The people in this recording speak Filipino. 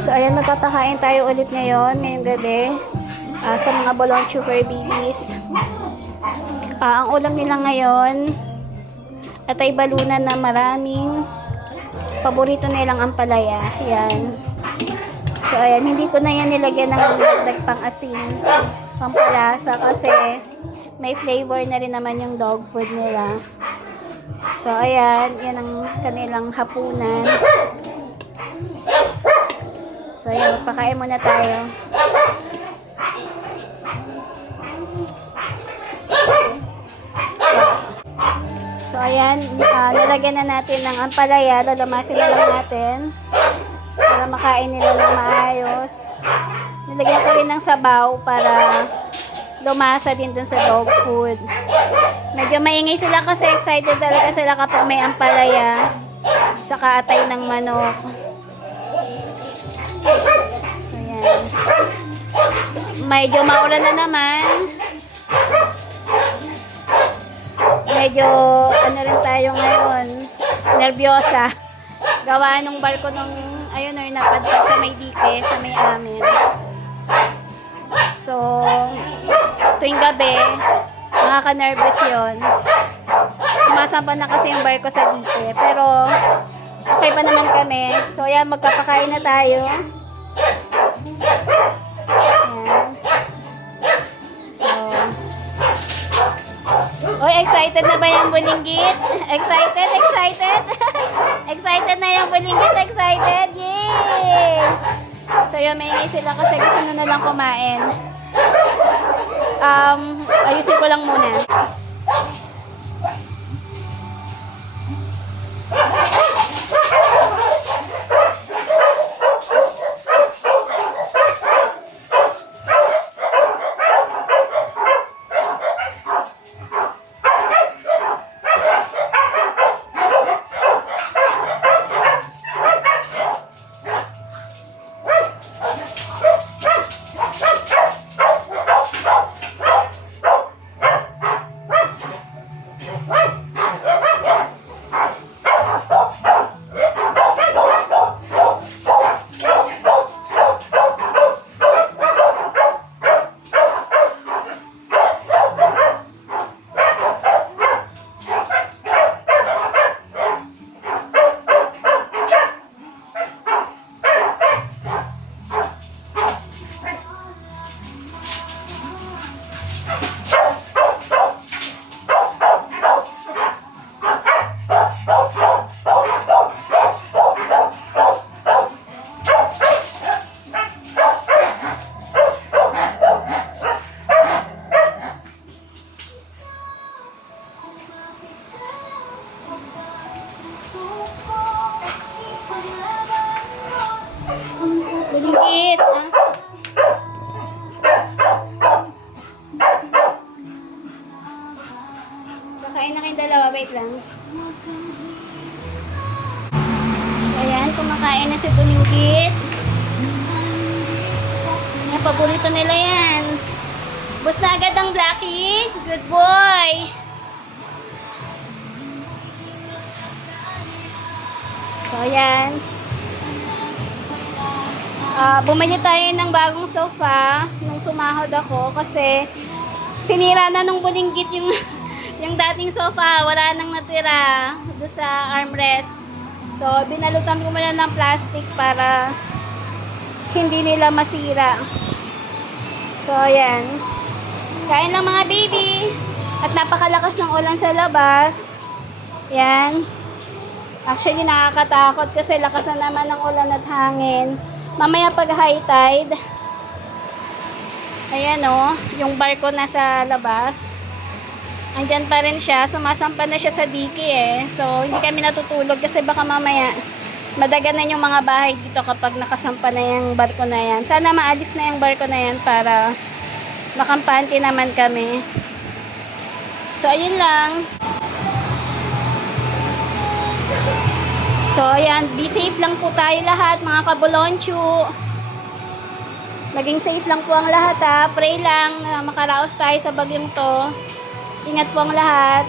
So, ayan, nagkakakain tayo ulit ngayong gabi. Sa mga Boloncho fur babies. Ang ulam nila ngayon, atay balunan na maraming paborito nilang ampalaya. Yan. So, ayan, hindi ko na yan nilagyan ng dagdag pang asin, pampalasa, kasi may flavor na rin naman yung dog food nila. So, ayan, yan ang kanilang hapunan. So, ayan, magpakain muna tayo. So, ayan, lalagyan na natin ng ampalaya. Lalamasin na lang natin para makain nila ng maayos. Nilagyan ko rin ng sabaw para lumasa din dun sa dog food. Medyo maingay sila kasi excited talaga sila kapag may ampalaya saka atay ng manok. So, ayan. Medyo maulan na naman. Medyo ano rin tayo ngayon, nervyosa. Gawa nung barko nung ayun o, napadpad sa may dike, sa may amin. So, tuwing gabi, nakaka-nervous yun. Sumasampa na kasi yung barko sa dike. Pero, okay pa naman kami. So, ayan, magpapakain na tayo. Ayan. So, oy, excited na ba yung bulinggit? Excited? Excited? Excited na yung bulinggit? Excited? Yay! So, yun, maingay sila kasi gusto na lang kumain. Ayusin ko lang muna. Bulinggit, Kakain na kayong dalawa, wait lang. Ayan, kumakain na si bulinggit. Ayan, paborito nila yan. Bus na agad ang Blackie. Good boy. So, ayan. Bumili tayo ng bagong sofa nung sumahod ako kasi sinira na nung bulinggit yung yung dating sofa, wala nang natira doon sa armrest. So, binalutan ko muna ng plastic para hindi nila masira. So, ayan. Kain lang mga baby. At napakalakas ng ulan sa labas. Ayan. Actually, nakakatakot kasi lakas na naman ng ulan at hangin. Mamaya pag high tide, ayan o, yung barko nasa labas. Andyan pa rin siya, sumasampa na siya sa dike eh. So, hindi kami natutulog kasi baka mamaya madaganan yung mga bahay dito kapag nakasampa na yung barko na yan. Sana maalis na yung barko na yan para makampante naman kami. So, ayun lang. So, ayan, be safe lang po tayo lahat, mga kaboloncho. Maging safe lang po ang lahat ha. Pray lang na makaraos tayo sa bagyong to. Ingat po ang lahat.